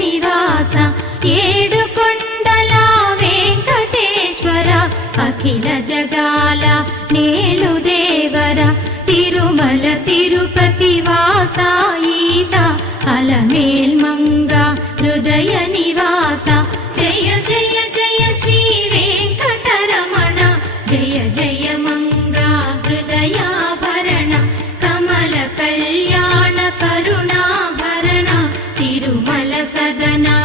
నివాస ఏడుకొండల వెంకటేశ్వర అఖిల జగాల నేలు దేవర తిరుమల తిరుపతి వాస ఈస అలమేల్ మంగ హృదయ నివాస జయ జయ జయ శ్రీ వెంకటరమణ జయ జయ మంగ హృదయాభరణ కమల కళ్యాణ కరుణాభరణ తిరుమల సదనా